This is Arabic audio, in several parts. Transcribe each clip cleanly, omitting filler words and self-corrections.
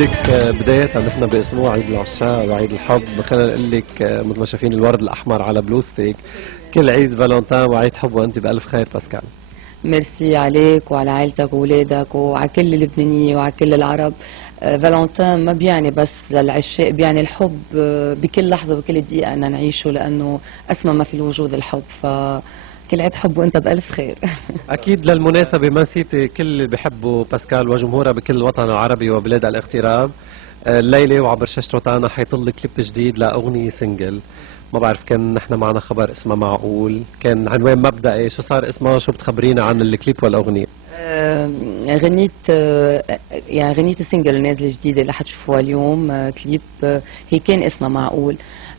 لك بداية نحن باسبوع عيد العشاق وعيد الحب، خلينا نقول لك مثل ما شايفين الورد الاحمر على بلوزتك، كل عيد فالنتين وعيد حب وانت بالف خير باسكال. ميرسي عليك وعلى عائلتك وولادك وعلى كل اللبنانية وعلى كل العرب. فالنتين ما بيعني بس للعشاق، بيعني الحب بكل لحظة وبكل دقيقة أن نعيشه، لأنه أسمى ما في الوجود الحب. فكل عيد حب وأنت بألف خير. اكيد للمناسبة ما نسيتي كل اللي بحبوا باسكال وجمهورها بكل الوطن العربي وبلاد الاغتراب. الليلة وعبر شاشة روتانا حيطل كليب جديد لأغنية سنجل. ما بعرف كان نحن معنا خبر اسمها معقول، كان عنوان مبدئي، شو صار اسمها، شو بتخبرينا عن الكليب والأغنية؟ غنيت يعني غنيت السنجل النازلة جديدة اللي حتشوفوها اليوم. كليب هي كان اسمها معقول.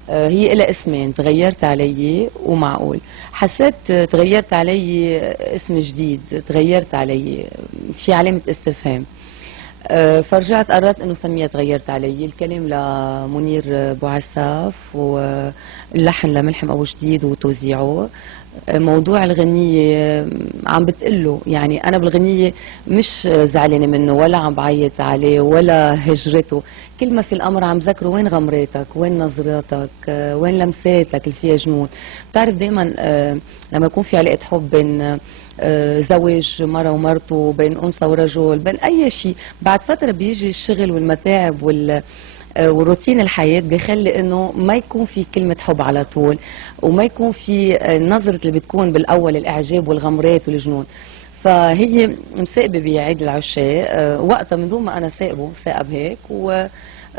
هي إلها اسمين، تغيرت علي ومعقول. حسيت تغيرت علي اسم جديد، تغيرت علي في علامة استفهام. فرجعت قررت انه سميها تغيرت علي. الكلام لمنير بوعساف واللحن لملحم ابو جديد وتوزيعه. موضوع الغنية عم بتقله، يعني أنا بالغنية مش زعلانة منه ولا عم بعيط عليه ولا هجرته. كل ما في الأمر عم ذكره وين غمراتك، وين نظراتك، وين لمساتك اللي فيها جنون. بتعرف دايما لما يكون في علاقة حب بين زوج مرة ومرته، بين أنثى ورجل، بين أي شيء، بعد فترة بيجي الشغل والمتاعب وروتين الحياة بيخلي انه ما يكون في كلمة حب على طول، وما يكون في نظرة اللي بتكون بالاول الاعجاب والغمرات والجنون. فهي مساقبة بعيد العشاق وقتها من دون ما انا ساقب هيك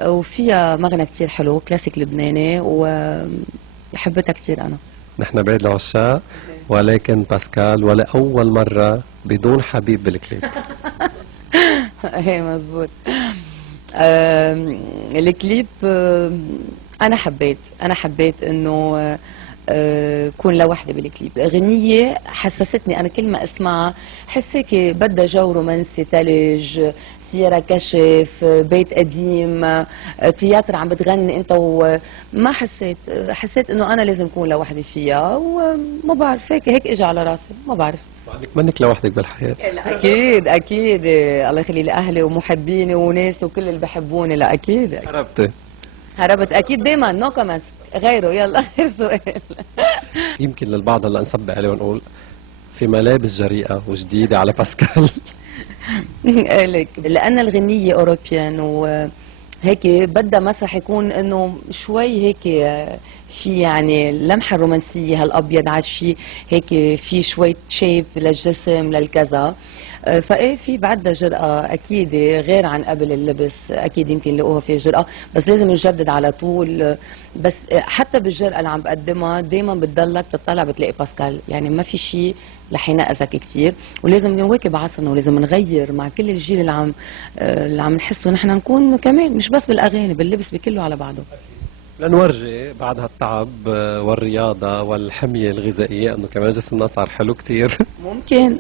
وفيها مغنى كتير حلو كلاسيك لبناني وحبيتها كتير انا. نحن بعيد العشاق ولكن باسكال ولأول مرة بدون حبيب بالكليب. ايه مزبوط. الكليب انا حبيت انه كون لوحدي بالكليب. الاغنيه حسستني انا كل ما اسمعها حس هيك بدها جو رومانسي، ثلج، سيارة كشف، بيت قديم، تياتر عم بتغني انت، وما حسيت انه انا لازم اكون لوحدي فيها. وما بعرف هيك اجى على راسي، ما بعرف. وعنك منك لوحدك بالحياة. لا اكيد الله يخلي لي اهلي ومحبيني وناس وكل اللي بحبوني. لا اكيد هربت اكيد دايما. نو كومنتس غيره. يلا غير سؤال. يمكن للبعض هلا نسبق عليه ونقول في ملابس جريئة وجديدة على باسكال. لك لان الغنية اوروبيان وهيك بدها مسرح يكون انه شوي هيك في يعني اللمحة الرومانسية، هالابيض على الشيء هيك، في شوية شيب للجسم للكذا. فايه في بعدها جرأة اكيد غير عن قبل اللبس. اكيد يمكن لقوها فيها جرأة، بس لازم نجدد على طول. بس حتى بالجرأة اللي عم بقدمها دايما بتضلك تطلع بتلاقي باسكال، يعني ما في شيء رح ينقذك كثير. ولازم نواكب عصرنا ولازم نغير مع كل الجيل اللي عم نحسه. نحن نكون كمان مش بس بالاغاني، باللبس بكله على بعضه. لنورجي بعد هالتعب والرياضة والحمية الغذائية انه كمان جسمنا صار حلو كتير.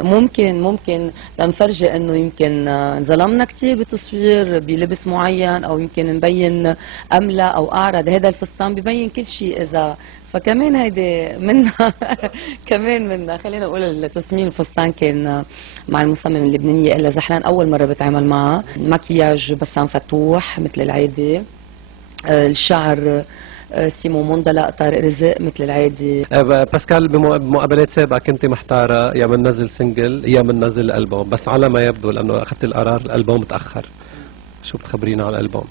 ممكن لنفرجي انه يمكن انظلمنا كتير بتصوير بلبس معين، او يمكن نبين املى او اعرض. هذا الفستان ببين كل شيء اذا، فكمان هيدي منا. كمان منا خلينا نقول التصميم الفستان كان مع المصمم اللبنانية إلا زحلان، أول مرة بتعامل معها. مكياج بسام فتوح مثل العادي. الشعر سيمو موندلا طارق رزق مثل العادي. باسكال بمقابلات سابقة كنت محتارة يا من نزل سنجل يا من نزل الألبوم، بس على ما يبدو لأنه أخذت القرار الألبوم متأخر. شو بتخبرينا على الألبوم؟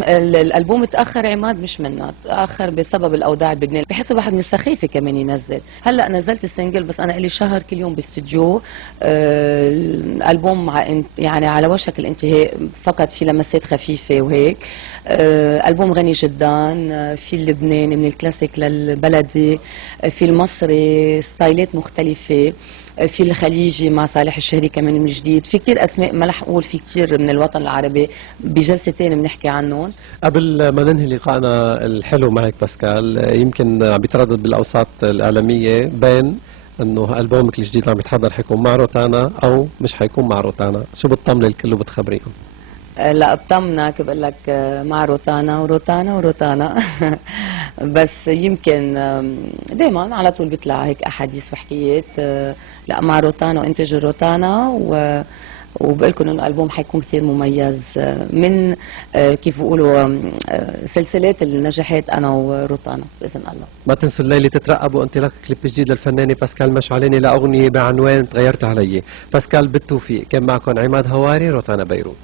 الالبوم تاخر عماد، مش منا تاخر بسبب الاوضاع بلبنان. بحس الواحد من السخيفه كمان ينزل. هلا نزلت السنجل بس انا لي شهر كل يوم باستوديو. الالبوم يعني على وشك الانتهاء، فقط في لمسات خفيفه وهيك. البوم غني جدا، في اللبناني من الكلاسيك للبلدي، في المصري ستايلات مختلفه، في الخليجي مع صالح الشهري كمان من جديد. في كتير اسماء ما رح اقول، في كتير من الوطن العربي بجلستين بنحكي عنهم. قبل ما ننهي لقائنا الحلو معك باسكال، يمكن عم بيتردد بالاوساط الاعلاميه بين انه البومك الجديد عم يتحضر حيكون مع روتانا او مش حيكون مع روتانا، شو بتطمن الكل وبتخبريهم؟ لا بطمنك بقول لك مع روتانا. بس يمكن دايما على طول بيطلع هيك احاديث وحكايات. لا مع روتانا وانتاج الروتانا وبقول لكم انه الالبوم حيكون كثير مميز، من كيف بيقولوا سلسلات النجاحات انا وروتانا باذن الله. ما تنسوا الليله تترقبوا انطلاق كليب جديد للفنانه باسكال مشعلاني لاغنيه بعنوان تغيرت علي. باسكال بالتوفيق. كان معكم عماد هواري، روتانا بيروت.